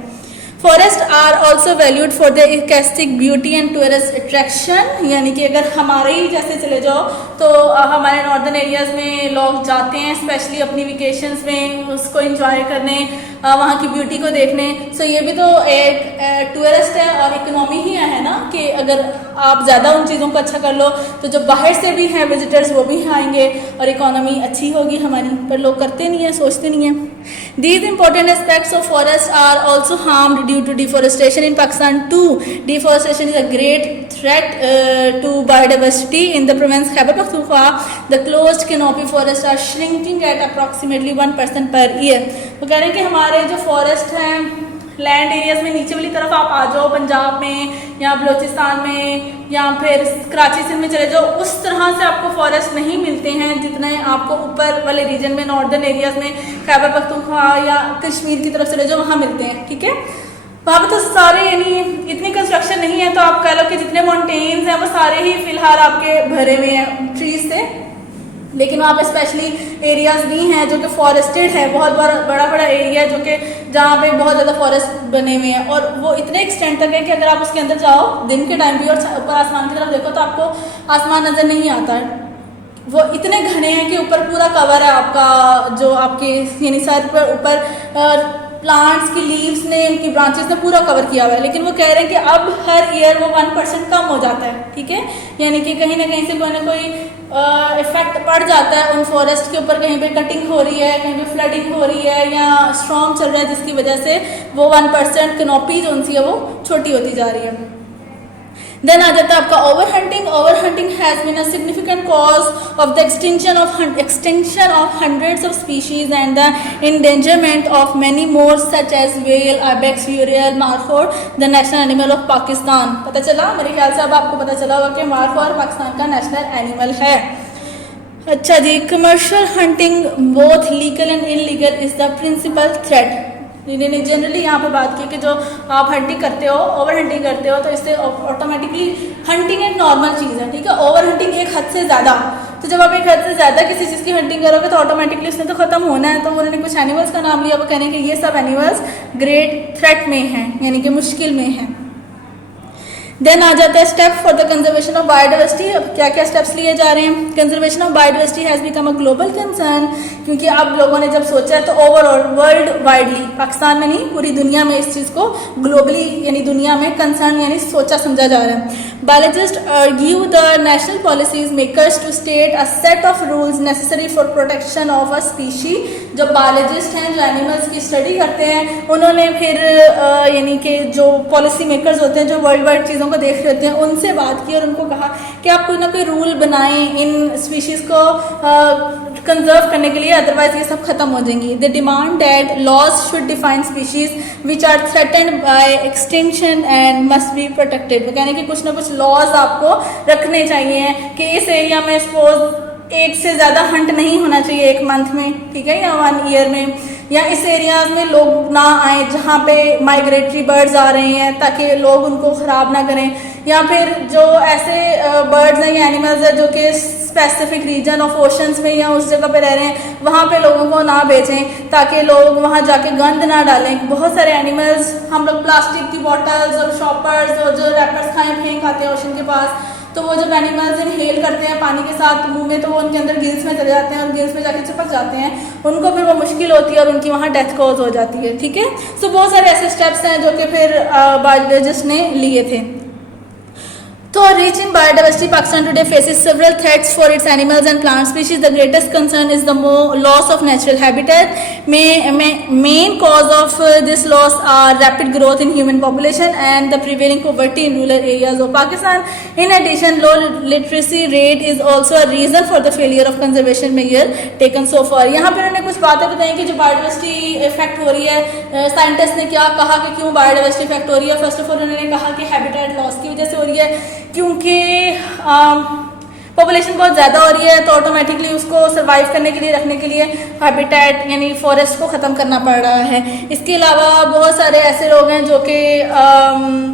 Forest are also valued for the aesthetic beauty and tourist attraction, यानी कि अगर हमारे ही जैसे चले जाओ तो हमारे नॉर्दर्न एरियाज़ में लोग जाते हैं स्पेशली अपनी वेकेशंस में उसको एंजॉय करने, वहाँ की ब्यूटी को देखने। सो ये भी तो एक टूरिस्ट है और इकोनॉमी ही है ना, कि अगर आप ज़्यादा उन चीज़ों को अच्छा कर लो तो जो बाहर से भी हैं विजिटर्स वो भी आएंगे और इकोनॉमी अच्छी होगी हमारी, पर लोग करते नहीं हैं, सोचते नहीं हैं। These important aspects of forest are also harmed due to deforestation in Pakistan too. Deforestation is a great threat to biodiversity. In the province Khyber Pakhtunkhwa, the closed canopy forests are shrinking at approximately 1% per year. वो कह रहे हैं कि हमारे जो forest हैं land areas में नीचे वाली तरफ आप आ जाओ, पंजाब में या बलोचिस्तान में या फिर कराची सिंध में चले जाओ, उस तरह से आपको फॉरेस्ट नहीं मिलते हैं जितने आपको ऊपर वाले रीजन में नॉर्दर्न एरियाज में खैबर पख्तूनख्वा या कश्मीर की तरफ चले जाओ वहाँ मिलते हैं, ठीक है। वहाँ पे तो सारे यानी इतनी कंस्ट्रक्शन नहीं है, तो आप कह लो कि जितने माउंटेन्स हैं वो सारे ही फिलहाल आपके भरे हुए हैं ट्रीज से, लेकिन वहाँ पे स्पेशली एरियाज भी हैं जो कि फॉरेस्टेड है, बहुत बड़ा बड़ा एरिया है जो कि जहाँ पे बहुत ज़्यादा फॉरेस्ट बने हुए हैं, और वो इतने एक्सटेंड तक है कि अगर आप उसके अंदर जाओ दिन के टाइम भी और ऊपर आसमान की तरफ देखो तो आपको आसमान नज़र नहीं आता है। वो इतने घने हैं कि ऊपर पूरा कवर है आपका, जो आपके यानी सर पर ऊपर प्लांट्स की लीव्स ने, इनकी ब्रांचेस ने पूरा कवर किया हुआ है। लेकिन वो कह रहे हैं कि अब हर ईयर वो 1% कम हो जाता है, ठीक है, यानी कि कहीं ना कहीं से कोई ना कोई इफेक्ट पड़ जाता है उन फॉरेस्ट के ऊपर, कहीं पे कटिंग हो रही है, कहीं पे फ्लडिंग हो रही है या स्टॉर्म चल रहा है, जिसकी वजह से वो 1% कैनोपी जो उनकी है वो छोटी होती जा रही है। देन आ जाता है आपका over hunting. Over hunting has been a significant cause of the extinction of hundreds of species and the endangerment of many more such as well, ibex, urial, markhor, the national animal of Pakistan. पता चला, मेरे ख्याल से अब आपको पता चला होगा कि मार्खोर पाकिस्तान का नेशनल एनिमल है। अच्छा जी, commercial hunting both legal and illegal is the principal threat. इन्होंने जनरली यहाँ पे बात की कि जो आप हंटिंग करते हो, ओवर हंटिंग करते हो, तो इससे ऑटोमेटिकली हंटिंग एक नॉर्मल चीज़ है, ठीक है। ओवर हंटिंग एक हद से ज़्यादा, तो जब आप एक हद से ज़्यादा किसी चीज़ की हंटिंग करोगे तो ऑटोमेटिकली उसने तो ख़त्म होना है। तो उन्होंने कुछ एनिमल्स का नाम लिया, वो कहने कि ये सब एनिमल्स ग्रेट थ्रेट में हैं, यानी कि मुश्किल में हैं। देन आ जाता है step for the conservation of biodiversity. अब क्या क्या स्टेप्स लिए जा रहे हैं। Conservation of biodiversity has become a global concern, क्योंकि अब लोगों ने जब सोचा है तो ओवरऑल वर्ल्ड वाइडली, पाकिस्तान में नहीं पूरी दुनिया में इस चीज़ को ग्लोबली यानी दुनिया में कंसर्न यानी सोचा समझा जा रहा है। Biologist argue the national policies makers to state a set of rules necessary for protection of a species. जो बायोलॉजिस्ट हैं, जो एनिमल्स की स्टडी करते हैं, उन्होंने फिर यानी कि जो पॉलिसी मेकर्स होते हैं, जो वर्ल्ड वाइड चीज़ों को देख रहे होते हैं, उनसे बात की और उनको कहा कि आप कोई ना कोई रूल बनाएं इन स्पीशीज़ को कंजर्व करने के लिए, अदरवाइज ये सब खत्म हो जाएंगी। They demand that laws should define species which are threatened by extinction and must be protected. वो कहने कि कुछ ना कुछ लॉज आपको रखने चाहिए कि इस एरिया में सपोज एक से ज़्यादा हंट नहीं होना चाहिए एक मंथ में, ठीक है, या 1 ईयर में, या इस एरियाज में लोग ना आए जहाँ पे माइग्रेटरी बर्ड्स आ रहे हैं ताकि लोग उनको ख़राब ना करें, या फिर जो ऐसे बर्ड्स हैं या एनिमल्स हैं जो कि स्पेसिफिक रीजन ऑफ ओशंस में या उस जगह पे रह रहे हैं वहाँ पे लोगों को ना बेचें ताकि लोग वहाँ जाके गंद ना डालें। बहुत सारे एनिमल्स, हम लोग प्लास्टिक की बॉटल्स और शॉपर्स और जो रैपर्स फेंक आते हैं ओशन के पास, तो वो जब एनिमल्स इनहेल करते हैं पानी के साथ मुंह में, तो वो उनके अंदर गिल्स में चले जाते हैं और गिल्स में जाके चिपक जाते हैं, उनको फिर वो मुश्किल होती है और उनकी वहाँ डेथ कॉज हो जाती है, ठीक है। सो बहुत सारे ऐसे स्टेप्स हैं जो कि फिर बायोलॉजिस्ट ने लिए थे। तो reaching biodiversity, Pakistan today faces several threats for its animals and plant species. The greatest concern is the loss of natural habitat. Main cause of this loss are rapid growth in human population and the prevailing poverty in rural areas of Pakistan. In addition, low literacy rate is also a reason for the failure of conservation measure taken so far. यहाँ पर उन्होंने कुछ बातें बताई कि जो biodiversity effect हो रही है, साइंटिस्ट ने क्या कहा कि क्यों बायोडाइवर्सिटी इफेक्ट हो रही है। फर्स्ट ऑफ ऑल उन्होंने कहा कि हैबिटेट लॉस की वजह से हो रही है, क्योंकि पॉपुलेशन बहुत ज़्यादा हो रही है तो ऑटोमेटिकली उसको सर्वाइव करने के लिए, रखने के लिए हैबिटेट यानी फॉरेस्ट को ख़त्म करना पड़ रहा है। इसके अलावा बहुत सारे ऐसे लोग हैं जो कि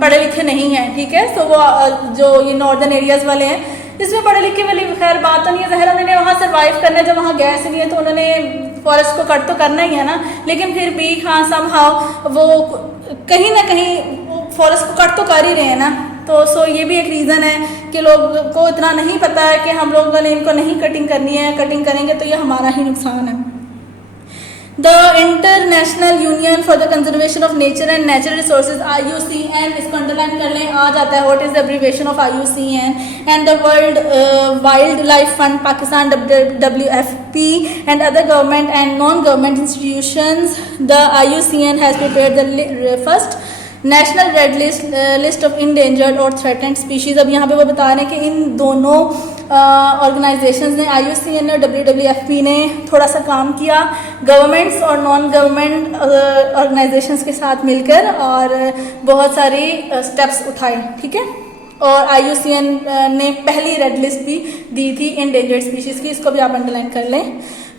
पढ़े लिखे नहीं हैं, ठीक है। तो वो जो ये नॉर्दर्न एरियाज़ वाले हैं, इसमें पढ़े लिखे वाली खैर बात तो नहीं है, ज़ाहिर उन्होंने वहाँ सर्वाइव करना है। जब वहाँ गैस नहीं है तो उन्होंने फॉरेस्ट को कट तो करना ही है ना, लेकिन फिर भी हाँ समहाउ वो कहीं ना कहीं फॉरेस्ट को कट तो कर ही रहे हैं ना। तो सो ये भी एक रीज़न है कि लोगों को इतना नहीं पता है कि हम लोगों ने इनको नहीं कटिंग करनी है, कटिंग करेंगे तो ये हमारा ही नुकसान है। The international union for the conservation of nature and natural resources IUCN, इसको अंडरलाइन कर लें, आ जाता है what is the abbreviation of IUCN, and the world wild life fund Pakistan WFP and other government and non government institutions. The IUCN has prepared the first national red list of endangered और threatened species. अब यहाँ पे वो बता रहे हैं कि इन दोनों ऑर्गेनाइजेशंस ने, IUCN और WWFP ने थोड़ा सा काम किया गवर्नमेंट्स और नॉन गवर्नमेंट ऑर्गेनाइजेशंस के साथ मिलकर और बहुत सारी स्टेप्स उठाए, ठीक है। और IUCN ने पहली रेड लिस्ट भी दी थी इंडेंजर्ड स्पीशीज़ की, इसको भी आप अंडरलाइन कर लें।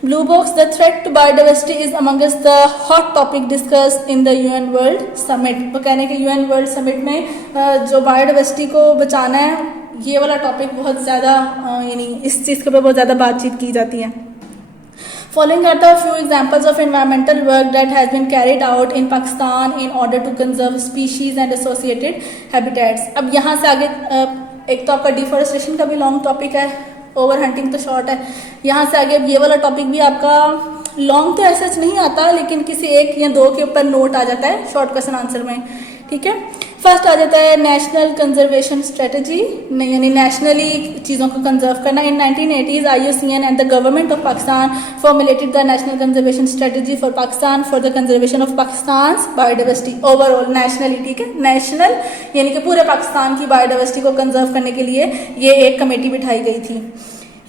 Blue box, the threat to biodiversity is amongst the hot topic discussed in the UN World Summit। वो कहने के UN World Summit में जो बायोडाइवर्सिटी को बचाना है, ये वाला टॉपिक बहुत ज़्यादा यानी इस चीज़ के ऊपर बहुत ज़्यादा बातचीत की जाती है। Following are the few examples of environmental work that has been carried out in Pakistan in order to conserve species and associated habitats। अब यहाँ से आगे एक तो आपका डिफॉरेस्टेशन का भी लॉन्ग टॉपिक है, ओवर हंटिंग तो शॉर्ट है। यहाँ से आगे ये वाला टॉपिक भी आपका लॉन्ग तो ऐसा नहीं आता, लेकिन किसी एक या दो के ऊपर नोट आ जाता है शॉर्ट क्वेश्चन आंसर में, ठीक है। फर्स्ट आ जाता है नेशनल कंजर्वेशन स्ट्रेटजी, यानी नेशनली चीज़ों को कंजर्व करना। इन 1980s IUCN and the government of Pakistan formulated the national conservation strategy for Pakistan for the conservation of Pakistan biodiversity overall, nationally, ठीक है। नेशनल यानी कि पूरे पाकिस्तान की बायोडाइवर्सिटी को कंजर्व करने के लिए ये एक कमेटी बिठाई गई थी।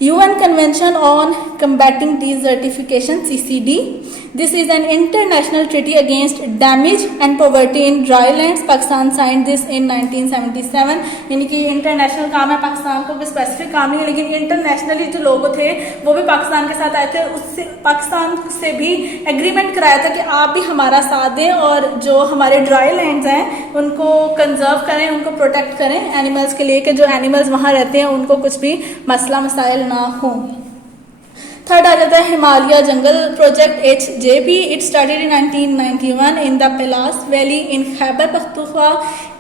UN Convention on Combating Desertification (CCD). This is an international treaty against damage and poverty in drylands. Pakistan signed this in 1977। यानी कि इंटरनेशनल काम है, पाकिस्तान को भी स्पेसिफिक काम नहीं है, लेकिन इंटरनेशनली जो लोग थे वो भी पाकिस्तान के साथ आए थे। उससे पाकिस्तान से भी एग्रीमेंट कराया था कि आप भी हमारा साथ दें और जो हमारे ड्राई लैंड्स हैं उनको कंजर्व करें, उनको प्रोटेक्ट करें एनिमल्स के लिए, कि जो एनिमल्स वहाँ रहते हैं उनको कुछ भी मसला मसाइल ना हो। थर्ड आ जाता है Himalaya jungle project HJP। It started in 1991 in the Palas valley in Khyber Pakhtunkhwa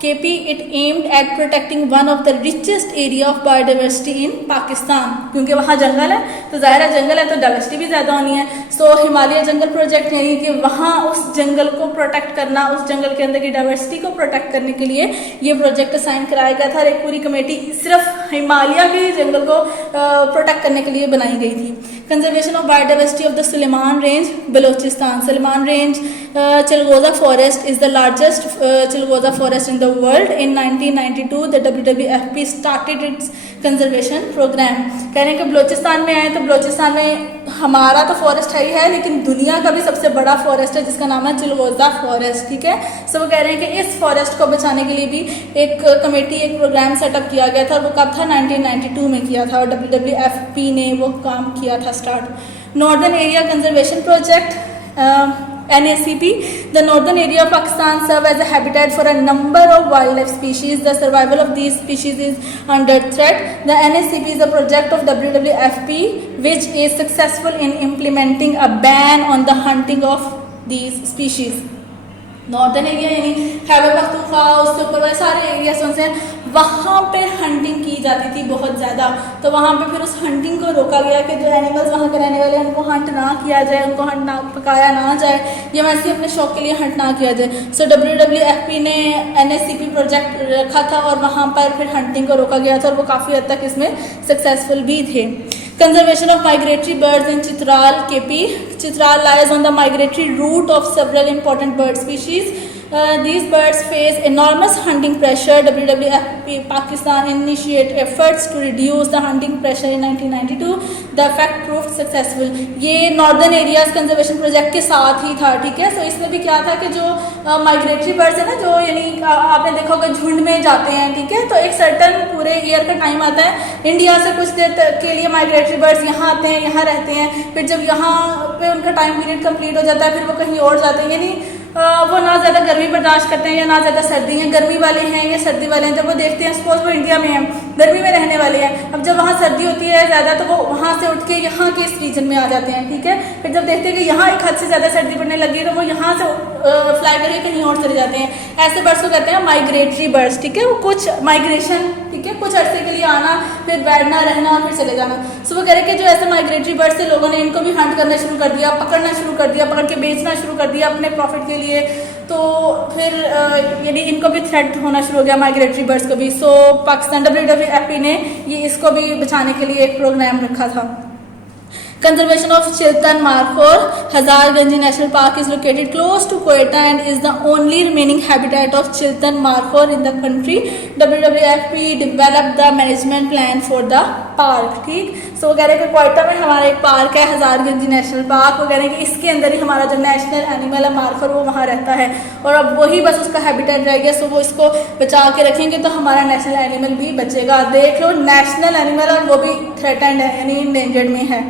KP। It aimed at protecting one of the richest area of biodiversity in Pakistan, क्योंकि वहाँ जंगल है तो ज़ाहिर है जंगल है तो डाइवर्सिटी भी ज़्यादा होनी है। सो हिमालय जंगल प्रोजेक्ट यानी कि वहाँ उस जंगल को प्रोटेक्ट करना, उस जंगल के अंदर की डाइवर्सिटी को प्रोटेक्ट करने के लिए ये प्रोजेक्ट साइन कराया गया था और एक पूरी कमेटी सिर्फ हिमालय के जंगल को प्रोटेक्ट करने के लिए बनाई गई थी। Conservation of biodiversity of the Suleman range Balochistan. Sulaiman range chilgoza forest is the largest chilgoza forest in the world. In 1992 the WWFP started its conservation programme. कह रहे हैं कि बलूचिस्तान में आए तो बलूचिस्तान में हमारा तो फॉरेस्ट है ही है, लेकिन दुनिया का भी सबसे बड़ा फॉरेस्ट है जिसका नाम है चिलगोजा फॉरेस्ट, ठीक है। सो वो कह रहे हैं कि इस फॉरेस्ट को बचाने के लिए भी एक कमेटी, एक प्रोग्राम सेटअप किया गया था और वो कब था, 1992 में किया था और WWFP ने वो काम किया था start. Northern area conservation project NACP। The northern area of Pakistan serve as a habitat for a number of wildlife species. The survival of these species is under threat. The NACP is a project of WWFP which is successful in implementing a ban on the hunting of these species। Northern area यानी खैबर पख्तूनख्वा, उसके ऊपर वाले सारे areas से वहाँ पे hunting की जाती थी बहुत ज़्यादा। तो वहाँ पे फिर उस हंटिंग को रोका गया कि जो एनिमल्स वहाँ के रहने वाले हैं उनको हंट ना किया जाए, उनको हंट ना पकाया ना जाए या वैसे ही अपने शौक के लिए हंट ना किया जाए। सो WWFP ने NACP प्रोजेक्ट रखा था और वहाँ पर फिर हंटिंग को रोका गया था और वो काफ़ी हद तक इसमें सक्सेसफुल भी थे। Conservation of migratory birds in Chitral KP। Chitral lies on the migratory route of several important bird species These birds face enormous hunting pressure. WWF Pakistan initiated efforts to reduce the hunting pressure in 1992. The effect proved successful. ये northern areas conservation project के साथ ही था, ठीक है। सो इसमें भी क्या था कि जो माइग्रेटरी बर्ड्स है ना, जो यानी आपने देखा होगा झुंड में जाते हैं, ठीक है। तो एक सर्टन पूरे ईयर का टाइम आता है, इंडिया से कुछ देर तक के लिए माइग्रेटरी बर्ड्स यहाँ आते हैं, यहाँ रहते हैं, फिर जब यहाँ पे उनका टाइम पीरियड कंप्लीट हो जाता है फिर वो कहीं और जाते हैं। यानी वो ना ज़्यादा गर्मी बर्दाश्त करते हैं या ना ज़्यादा सर्दी हैं, गर्मी वाले हैं या सर्दी वाले हैं। जब वो देखते हैं सपोज वो इंडिया में हैं, गर्मी में रहने वाले हैं, अब जब वहाँ सर्दी होती है ज़्यादा तो वो वहाँ से उठ के यहाँ के इस रीजन में आ जाते हैं, ठीक है। फिर जब देखते हैं कि यहाँ एक हद से ज़्यादा सर्दी पड़ने लगी तो वो यहाँ से फ्लाई करके कहीं और चले जाते हैं। ऐसे बर्ड्स को कहते हैं माइग्रेटरी बर्ड्स, ठीक है। वो कुछ माइग्रेशन, ठीक है, कुछ अर्से के लिए आना, फिर बैठना, रहना और फिर चले जाना। सो वो कह रहे हैं कि जो ऐसे माइग्रेटरी बर्ड्स थे, लोगों ने इनको भी हंट करना शुरू कर दिया, पकड़ना शुरू कर दिया, पकड़ के बेचना शुरू कर दिया अपने प्रॉफिट के लिए। तो फिर यानी इनको भी थ्रेट होना शुरू हो गया, माइग्रेटरी बर्ड्स को भी। सो पाकिस्तान WWF ने ये इसको भी बचाने के लिए एक प्रोग्राम रखा था। Conservation of Chiltan Markhor Hazarganj National Park is located close to Quetta and is the only remaining habitat of Chiltan Markhor in the country. WWF developed the management plan for the park, ठीक। सो वो कह रहे हैं कि क्वेटा में हमारा एक park है, हजारगंज नेशनल पार्क। वो कह रहे हैं कि इसके अंदर ही हमारा जो नेशनल एनिमल है मार्खर, वो वहाँ रहता है और अब वही बस उसका हैबिटेट रह गया। सो वो इसको बचा के रखेंगे तो हमारा नेशनल एनिमल भी बचेगा। देख लो, नेशनल एनिमल और वो भी थ्रेटेंड है, यानी इंडेंजर्ड में है।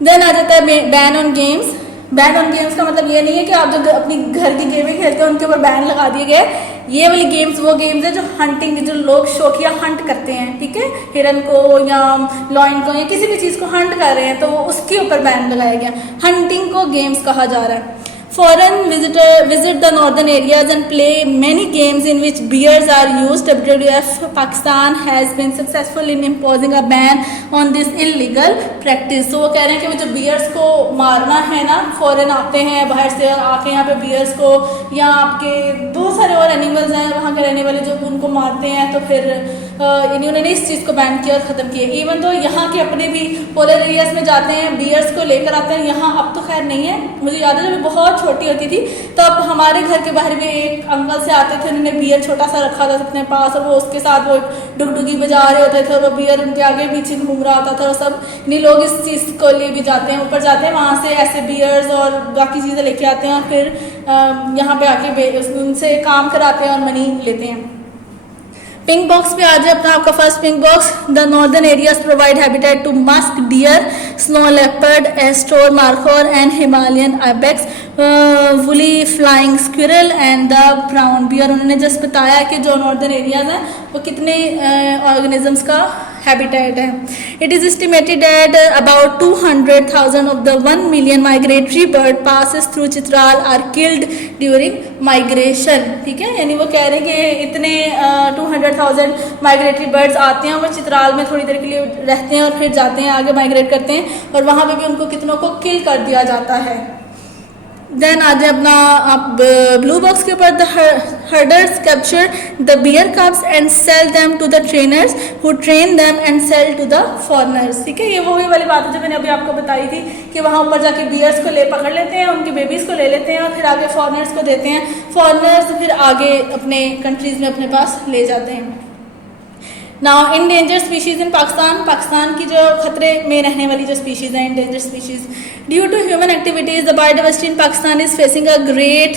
देन आ जाता है ban on games. Ban on games का मतलब ये नहीं है कि आप जो अपनी घर की गेमें खेलते हैं उनके ऊपर बैन लगा दिए गए। ये वाली गेम्स वो गेम्स है जो हंटिंग, जो लोग शौकिया हंट करते हैं, ठीक है, हिरन को या लॉयन को या किसी भी चीज़ को हंट कर रहे हैं तो उसके ऊपर बैन लगाया गया। हंटिंग को गेम्स कहा जा रहा है। Foreign visitor visit the northern areas and play many games in which bears are used. WWF Pakistan has been successful in imposing a ban on this illegal practice. So वो कह रहे हैं कि वो जो bears को मारना है ना, फॉरेन आते हैं बाहर से और आके यहाँ पे bears को या आपके बहुत सारे और एनिमल्स हैं वहाँ के रहने वाले जो उनको मारते हैं, तो फिर यानी उन्होंने इस चीज़ को बैन किया और ख़त्म किया। इवन तो यहाँ के अपने भी पोलर एरियाज में जाते हैं, बियर्स को लेकर आते हैं। यहाँ अब तो खैर नहीं है, मुझे याद है जब बहुत छोटी होती थी तब हमारे घर के बाहर भी एक अंकल से आते थे, उन्होंने बियर छोटा सा रखा था अपने पास और वो उसके साथ वो डुगडुगी बजा रहे होते थे और वो बियर उनके आगे पीछे घूम रहा होता था। और सब नहीं लोग इस चीज़ को लिए भी जाते हैं, ऊपर जाते हैं, वहाँ से ऐसे बियर्स और बाकी चीज़ें लेके आते हैं और फिर यहाँ पे आके उनसे काम कराते हैं और मनी लेते हैं। पिंक बॉक्स पे आ जाए अपना आपका first pink box. The northern areas provide habitat to musk deer, snow leopard, Astore markhor and Himalayan ibex, woolly flying squirrel and the brown bear. उन्होंने जस्ट बताया कि जो नॉर्दर्न एरियाज हैं वो कितने ऑर्गेनिजम्स का हैबिटेट है। It is estimated that about 200,000 of the 1 million migratory bird passes through Chitral are killed during migration, ठीक है। यानी वो कह रहे हैं कि इतने 200,000 माइग्रेटरी बर्ड्स आते हैं, वो चित्राल में थोड़ी देर के लिए रहते हैं और फिर जाते हैं आगे माइग्रेट करते हैं और वहाँ पे भी उनको कितनों को किल कर दिया जाता है। देन आ जाए अपना आप ब्लू बॉक्स के ऊपर। The herders capture the bear cubs and sell them to the trainers who train them and sell to the foreigners, ठीक है। ये वही वाली बात है जो मैंने अभी आपको बताई थी कि वहाँ ऊपर जाके बियर्स को पकड़ लेते हैं, उनके बेबीज़ को ले लेते हैं और फिर आगे फॉरनर्स को देते हैं, फॉरनर्स फिर आगे अपने कंट्रीज़ में अपने पास ले जाते हैं। Now endanger species in Pakistan. Pakistan की जो खतरे में रहने वाली जो स्पीशीज़ हैं, endanger species, due to human activities the biodiversity in Pakistan is facing a great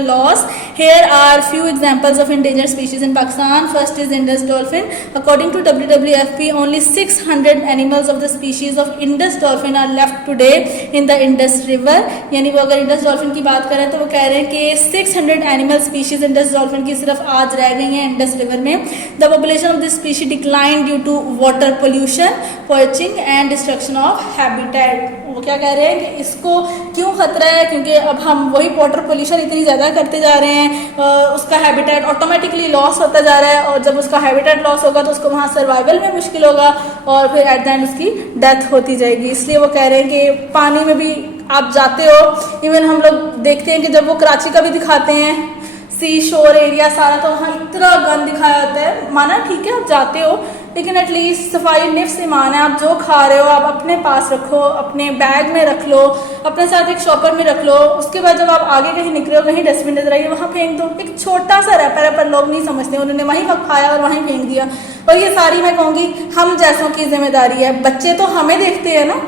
loss. Here are few examples of endanger species in Pakistan. First is Indus dolphin. According to WWF only 600 animals of the species of Indus dolphin are left today in the Indus river. यानी वो अगर Indus dolphin की बात करें तो वो कह रहे हैं कि 600 एनिमल स्पीशीज़ इंडस डॉल्फिन की सिर्फ आज रह गई हैं इंडस रिवर में। The population of this decline due to water pollution, poaching and destruction of habitat. वो क्या कह रहे हैं कि इसको क्यों खतरा है, क्योंकि अब हम वही वाटर पोल्यूशन इतनी ज़्यादा करते जा रहे हैं, उसका हैबिटेट ऑटोमेटिकली लॉस होता जा रहा है और जब उसका हैबिटेट लॉस होगा तो उसको वहाँ सर्वाइवल में मुश्किल होगा और फिर एट द एंड उसकी डेथ होती जाएगी। इसलिए वो कह रहे हैं कि पानी में भी आप जाते हो, इवन हम लोग देखते हैं कि जब वो कराची का भी दिखाते हैं सी शोर एरिया सारा, तो वहाँ इतना गंद दिखाया होता है, माना ठीक है आप जाते हो लेकिन एटलीस्ट सफाई निफ्स ईमान है। आप जो खा रहे हो आप अपने पास रखो, अपने बैग में रख लो, अपने साथ एक शॉपर में रख लो। उसके बाद जब आप आगे कहीं निकले हो, कहीं डस्टबिन नजर आई वहाँ फेंक दो। एक छोटा सा रैपर है पर लोग नहीं समझते, उन्होंने वहीं खाया और वहीं फेंक दिया। और ये सारी मैं कहूँगी हम जैसों की जिम्मेदारी है। बच्चे तो हमें देखते हैं ना,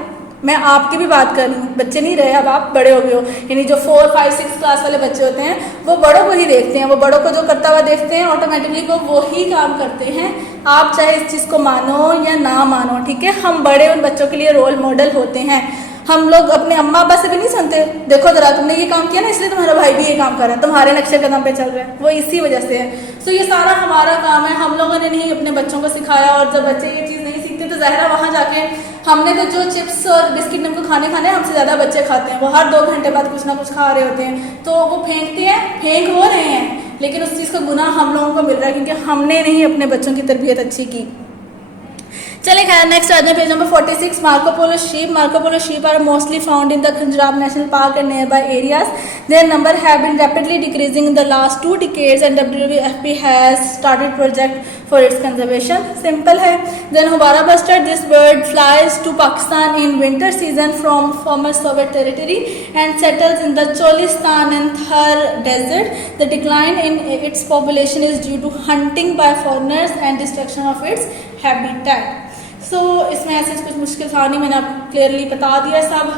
मैं आपकी भी बात कर रही हूँ, बच्चे नहीं रहे, अब आप बड़े हो गए हो। यानी जो 4, 5, 6 क्लास वाले बच्चे होते हैं वो बड़ों को ही देखते हैं, वो बड़ों को जो करता हुआ देखते हैं ऑटोमेटिकली वो ही काम करते हैं। आप चाहे इस चीज़ को मानो या ना मानो, ठीक है, हम बड़े उन बच्चों के लिए रोल मॉडल होते हैं। हम लोग अपने अम्मा अब्बा से भी नहीं सुनते, देखो जरा तुमने ये काम किया ना इसलिए तुम्हारा भाई भी ये काम कर रहा है, तुम्हारे नक्शे कदम पे चल रहा है, वो इसी वजह से है। तो ये सारा हमारा काम है, हम लोगों ने नहीं अपने बच्चों को सिखाया। और जब बच्चे ये चीज़ नहीं सीखते तो ज़ाहिर है वहाँ जाके हमने तो जो चिप्स और बिस्किट उनको खाने हमसे ज़्यादा बच्चे खाते हैं। वो हर 2 घंटे बाद कुछ ना कुछ खा रहे होते हैं, तो वो फेंकते हैं, फेंक हो रहे हैं, लेकिन उस चीज़ का गुनाह हम लोगों को मिल रहा है क्योंकि हमने नहीं अपने बच्चों की तरबियत अच्छी की। चलिए खैर नेक्स्ट आज page number 46 Marco Polo sheep are mostly found in the Khunjrab National Park and nearby areas. Their number have been rapidly decreasing in the last 2 decades and WWFP has started project for its conservation. Simple है। Then Hubara bustard, this bird flies to Pakistan in winter season from former Soviet territory and settles in the Cholistan and Thar desert. The decline in its population is due to hunting by foreigners and destruction of its habitat. इसमें ऐसे कुछ मुश्किल था नहीं, मैंने आपको clearly बता दिया सब।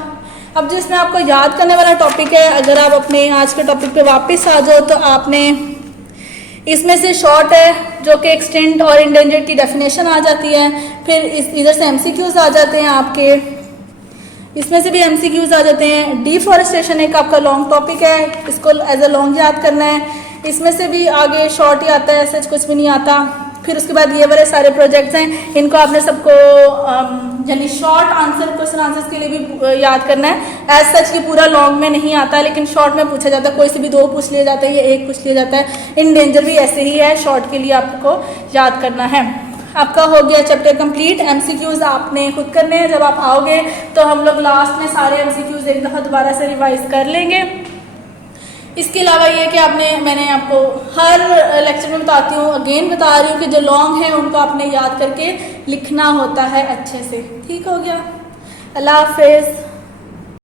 अब जो इसमें आपको याद करने वाला टॉपिक है, अगर आप अपने आज के टॉपिक पे वापस आ जाओ तो आपने इसमें से शॉर्ट है जो कि एक्सटेंट और इंडेंजर्ड की डेफिनेशन आ जाती है। फिर इधर से एमसीक्यूज आ जाते हैं आपके, इसमें से भी एमसीक्यूज आ जाते हैं। डिफॉरेस्टेशन एक आपका लॉन्ग टॉपिक है, इसको एज अ लॉन्ग याद करना है। इसमें से भी आगे शॉर्ट ही आता है, ऐसे कुछ भी नहीं आता। फिर उसके बाद ये वाले सारे प्रोजेक्ट्स हैं, इनको आपने सबको यानी शॉर्ट आंसर क्वेश्चन आंसर्स के लिए भी याद करना है। एज सच कि पूरा लॉन्ग में नहीं आता है, लेकिन शॉर्ट में पूछा जाता है, कोई से भी 2 पूछ लिया जाता है या 1 पूछ लिया जाता है। इन डेंजर भी ऐसे ही है, शॉर्ट के लिए आपको याद करना है। आपका हो गया चैप्टर कंप्लीट। एमसीक्यूज आपने खुद करने हैं, जब आप आओगे तो हम लोग लास्ट में सारे एमसीक्यूज एक दफ़ा दोबारा से रिवाइज कर लेंगे। इसके अलावा ये कि मैंने आपको हर लेक्चर में बताती हूँ, अगेन बता रही हूँ कि जो लॉन्ग है उनको आपने याद करके लिखना होता है अच्छे से। ठीक हो गया, अल्लाह हाफिज़।